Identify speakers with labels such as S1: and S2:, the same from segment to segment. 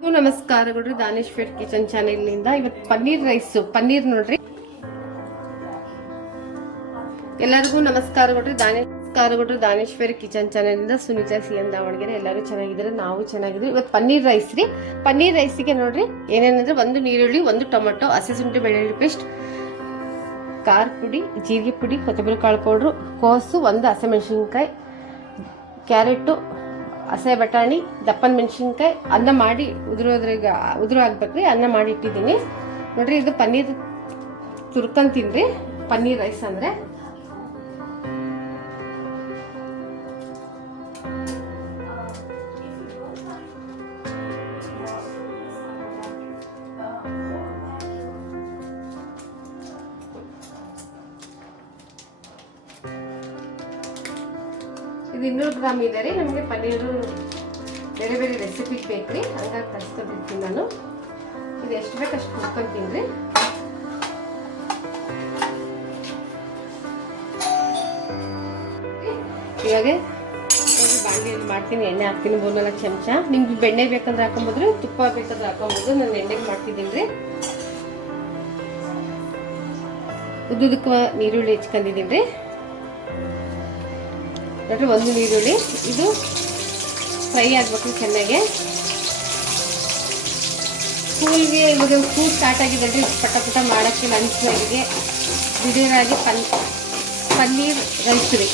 S1: ನಮಸ್ಕಾರಗಳು fate kitchen ಚಾನೆಲ್ನಿಂದ ಇವತ್ತು paneer rice. Paneer ನೋಡ್ರಿ. ಎಲ್ಲರಿಗೂ ನಮಸ್ಕಾರಗಳು ದಾನೇಶ್ ಫೇರ್ ಕಿಚನ್ ಚಾನೆಲ್ನಿಂದ ಸುನೀತಾ ಸಿ ಎನ್ ದಾವಣಗೆರೆ ಎಲ್ಲರೂ ಚೆನ್ನಾಗಿದ್ದಾರೆ? ನಾವು ಚೆನ್ನಾಗಿದ್ದೀವಿ. ಇವತ್ತು ಪನ್ನೀರ್ ರೈಸ್ ರೀ. ಪನ್ನೀರ್ ರೈಸಿಗೆ ನೋಡ್ರಿ, ಏನೇನಂದ್ರೆ ಒಂದು ನೀರುಳ್ಳಿ, ಒಂದು ಟೊಮೆಟೊ, ಹಸಿ ಶುಂಠಿ, ಬೆಳ್ಳುಳ್ಳಿ ಪೇಸ್ಟ್, ಖಾರ ಪುಡಿ, ಜೀರಿಗೆ ಪುಡಿ, ಕೊತ್ತಂಬರಿ ಕಾಳು ಪೌಡ್ರು, ಕೋಸು, ಒಂದು ಹಸಿಮೆಣಸಿನ್ಕಾಯಿ, ಕ್ಯಾರೆಟು ಹಸೆ ಬಟಾಣಿ, ದಪ್ಪನ ಮೆಣಸಿನ್ಕಾಯಿ, ಅನ್ನ ಮಾಡಿ ಉದುರೋದ್ರಾಗ ಉದುರು ಆಗ್ಬೇಕ್ರಿ ಅನ್ನ ಮಾಡಿ ಇಟ್ಟಿದ್ದೀನಿ. ನೋಡ್ರಿ, ಇದು ಪನ್ನೀರ್ ತುರ್ಕೊಂತೀನಿ ರೀ ಪನ್ನೀರ್ ರೈಸ್ ಅಂದರೆ ಇದು ಇನ್ನೂರು ಗ್ರಾಮ್ ಇದೆ ರೀ. ನಮಗೆ ಪನ್ನೀರು ಬೇರೆ ಬೇರೆ ರೆಸಿಪಿ ಬೇಕು ರೀ ಹಂಗಾಗಿ ಕಲಿಸ್ಕೊಬಿಡ್ತೀನಿ ನಾನು. ಇದು ಎಷ್ಟು ಬೇಕು ಅಷ್ಟು ಕುಟ್ಕೊತೀನಿ ರೀ. ಇವಾಗ ಬಾಂಡೆಯಲ್ಲಿ ಮಾಡ್ತೀನಿ, ಎಣ್ಣೆ ಹಾಕ್ತೀನಿ, ಮೂರ್ನಾಲ್ಕು ಚಮಚ. ನಿಮ್ಗೆ ಬೆಣ್ಣೆ ಬೇಕಂದ್ರೆ ಹಾಕೊಂಬೋದ್ರಿ ತುಪ್ಪ ಬೇಕಂದ್ರೆ ಹಾಕೊಬೋದು ನಾನು ಎಣ್ಣೆಗೆ ಮಾಡ್ತಿದ್ದೀನಿ ರೀ. ಉದ್ದುದಕ್ಕ ನೀರುಳ್ಳಿ ಹೆಚ್ಕೊಂಡಿದ್ದೀನಿ ರೀ. ನೋಡ್ರಿ ಒಂದು ಈರುಳ್ಳಿ. ಇದು ಫ್ರೈ ಆಗಬೇಕು ಚೆನ್ನಾಗೆ. ಸ್ಕೂಲ್ಗೆ ಇವಾಗ ಸ್ಕೂಲ್ ಸ್ಟಾರ್ಟ್ ಆಗಿದೆ ರೀ ಪಟ ಪಟ ಮಾಡೋಕ್ಕೆ ಲಂಚ್ನಾಗೆ ದಿಢೀರಾಗಿ ಪನ್, ಪನ್ನೀರ್ ರೈಸ್ ರೀ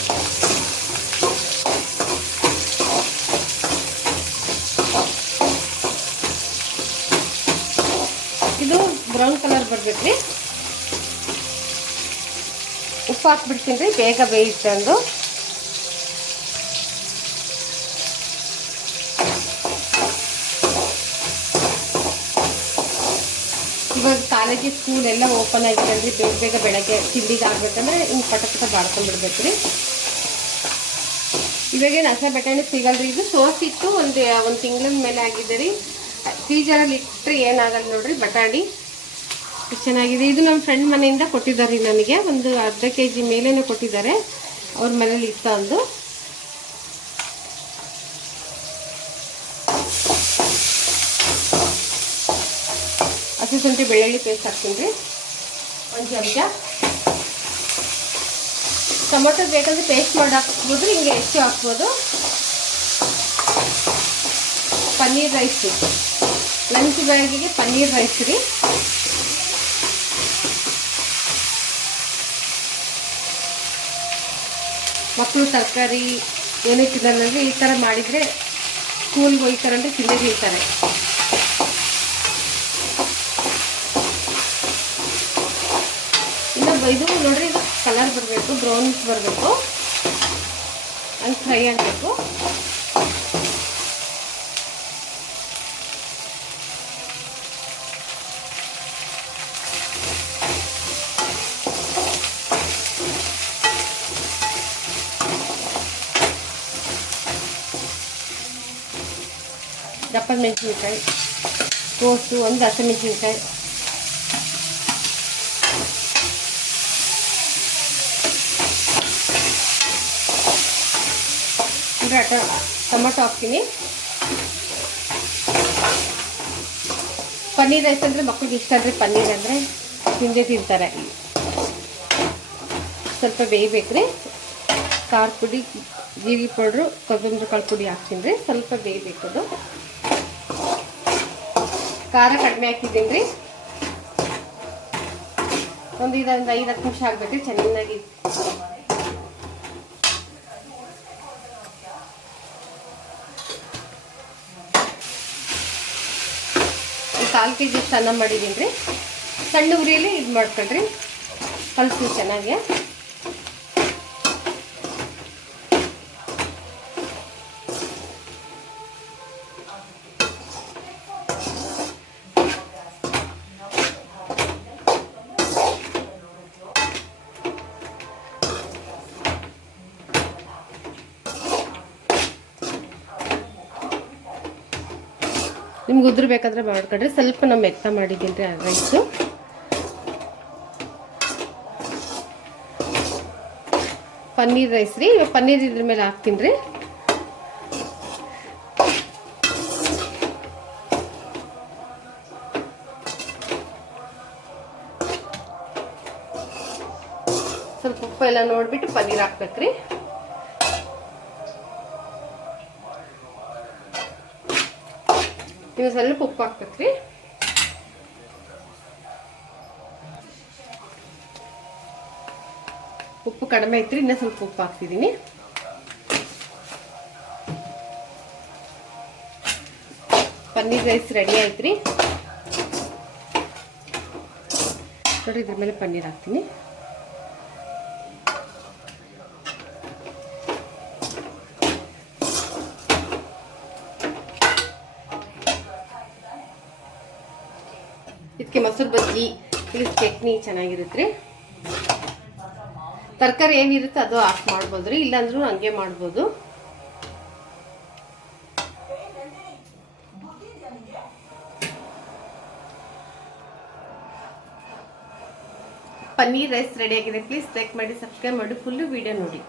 S1: ಇದು ಬ್ರೌನ್ ಕಲರ್ ಬರ್ಬೇಕ್ರಿ. ಉಪ್ಪು ಹಾಕ್ಬಿಡ್ತೀನಿ ರೀ, ಬೇಗ ಬೇಯಿಸ್ಕೊಂಡು ಇವಾಗ ಕಾಲೇಜಿಗೆ ಸ್ಕೂಲ್ ಎಲ್ಲ ಓಪನ್ ಆಗಿದೆ ಬೇಗ ಬೇಗ ಬೆಳಗ್ಗೆ ತಿಂಡಿಗೆ ಆಗ್ಬೇಕಂದ್ರೆ ಹಿಂಗೆ ಪಟ ಪಟ ಬಾಡ್ಕೊಂಡ್ಬಿಡ್ಬೇಕು ರೀ. ಇವಾಗೇನು ಹಸ ಬಟಾಣಿ ಸಿಗಲ್ರಿ? ಇದು ಸೋಸಿಟ್ಟು ಒಂದು ಒಂದು ತಿಂಗಳ ಮೇಲೆ ಆಗಿದೆ ರೀ. ಫ್ರೀಜರಲ್ಲಿ ಇಟ್ಟರೆ ಏನಾಗಲ್ಲ ನೋಡ್ರಿ ಬಟಾಣಿ. ಚೆನ್ನಾಗಿದೆ. ಇದು ನಮ್ಮ ಫ್ರೆಂಡ್ ಮನೆಯಿಂದ ಕೊಟ್ಟಿದ್ದಾರೆ ರೀ ನನಗೆ ಒಂದು ಅರ್ಧ ಕೆ ಜಿ ಮೇಲೇ ಕೊಟ್ಟಿದ್ದಾರೆ. ಅವ್ರ ಮನೇಲಿ ಇತ್ತ ಅಂದು. ಹಸಿ ಶುಂಠಿ ಬೆಳ್ಳುಳ್ಳಿ ಪೇಸ್ಟ್ ಹಾಕ್ತೀನಿ ರೀ. ಒಂದು ಚಮಚ. ಟೊಮೊಟೊ ಬೇಕಂದ್ರೆ ಪೇಸ್ಟ್ ಮಾಡಿ ಹಾಕ್ಬೋದು ಹಿಂಗೆ ಹೆಚ್ಚು ಹಾಕ್ಬೋದು. ಪನ್ನೀರ್ ರೈಸ್ ಲಂಚ್ ಬ್ಯಾಗಿಗೆ ಪನ್ನೀರ್ ರೈಸ್ ರೀ. ಮಕ್ಕಳು ತರಕಾರಿ ಏನೇ ತಿನ್ನಲ್ಲ ಈ ಥರ ಮಾಡಿದರೆ ಸ್ಕೂಲ್ಗೆ ಹೋಗ್ತಾರಂದ್ರೆ ತಿಂದೇ ತಿಂತಾರೆ. ಇದು ನೋಡ್ರಿ, ಇದು ಕಲರ್ ಬರಬೇಕು ಬ್ರೌನ್ಸ್ ಬರಬೇಕು. ಹಂಗೆ ಫ್ರೈ ಆಗಬೇಕು. ದಪ್ಪ ಮೆಣಸಿನ್ಕಾಯಿ ಕೋಸು ಒಂದು ಹಸಿಮೆಣಸಿನ್ಕಾಯಿ ಅಂದರೆ ಅಟ ಟೊಮೊಟೊ ಹಾಕ್ತೀನಿ. ಪನ್ನೀರ್ ರೈಸ್ ಅಂದರೆ ಮಕ್ಳಿಗೆ ಇಷ್ಟ ಅಂದರೆ ಪನ್ನೀರ್ ಅಂದರೆ ತಿಂದೇ ತಿಂತಾರೆ. ಸ್ವಲ್ಪ ಬೇಯಬೇಕು ರೀ ಖಾರ ಪುಡಿ ಜೀರಿಗೆ ಪೌಡ್ರು, ಕೊತ್ತಂಬರಿ ಕಾಳು ಪುಡಿ ಹಾಕ್ತೀನಿ ರೀ. ಸ್ವಲ್ಪ ಬೇಯಬೇಕು ಅದು. ಖಾರ ಕಡಿಮೆ ಹಾಕಿದ್ದೀನಿ ರೀ. ಒಂದು ಇದೊಂದು ಐದು ಹತ್ತು ನಿಮಿಷ ಆಗ್ಬೇಕು ಚೆನ್ನಾಗಿ ಕಾಲು ಕೆ ಜಿ ಸ್ನಾನ ಮಾಡಿದ್ದೀನಿ ರೀ. ಸಣ್ಣ ಉರಿಯಲ್ಲಿ ಇದು ಮಾಡ್ಕೊಳ್ರಿ ಕಲಿಸ್ತೀವಿ ಚೆನ್ನಾಗಿ. ನಿಮ್ಗೆ ಉದ್ರ ಬೇಕಾದ್ರೆ ಮಾಡ್ಕೊಂಡ್ರೆ ಸ್ವಲ್ಪ ನಮ್ಮ ಮೆತ್ತ ಮಾಡಿದ್ದೀನಿ ರೀ ರೈಸು ಪನ್ನೀರ್ ರೈಸ್ ರೀ. ಇವಾಗ ಪನ್ನೀರ್ ಇದ್ರ ಮೇಲೆ ಹಾಕ್ತೀನಿ ರೀ. ಸ್ವಲ್ಪ ಉಪ್ಪು ಎಲ್ಲ ನೋಡಿಬಿಟ್ಟು ಪನ್ನೀರ್ ಹಾಕ್ಬೇಕ್ರಿ. ಇನ್ನು ಸ್ವಲ್ಪ ಉಪ್ಪು ಹಾಕ್ಬೇಕ್ರಿ. ಉಪ್ಪು ಕಡಿಮೆ ಐತ್ರಿ, ಇನ್ನೂ ಸ್ವಲ್ಪ ಉಪ್ಪು ಹಾಕ್ತಿದ್ದೀನಿ. ಪನ್ನೀರ್ ರೈಸ್ ರೆಡಿ ಆಯ್ತ್ರಿ. ನೋಡ್ರಿ ಇದ್ರ ಮೇಲೆ ಪನ್ನೀರ್ ಹಾಕ್ತೀನಿ. ಇದಕ್ಕೆ ಮೊಸರು ಬಜ್ಜಿ ಇಲ್ಲಿ ಚಟ್ನಿ ಚೆನ್ನಾಗಿರುತ್ತೆ ತರಕಾರಿ ಏನಿರುತ್ತೆ ಅದು ಹಾಕಿ ಮಾಡ್ಬೋದು ರೀ, ಇಲ್ಲಾಂದ್ರೂ ಹಂಗೆ ಮಾಡ್ಬೋದು. ಪನ್ನೀರ್ ರೈಸ್ ರೆಡಿ ಆಗಿದೆ, ಪ್ಲೀಸ್ ಲೈಕ್ ಮಾಡಿ, ಸಬ್ಸ್ಕ್ರೈಬ್ ಮಾಡಿ, ಫುಲ್ಲು ವಿಡಿಯೋ ನೋಡಿ.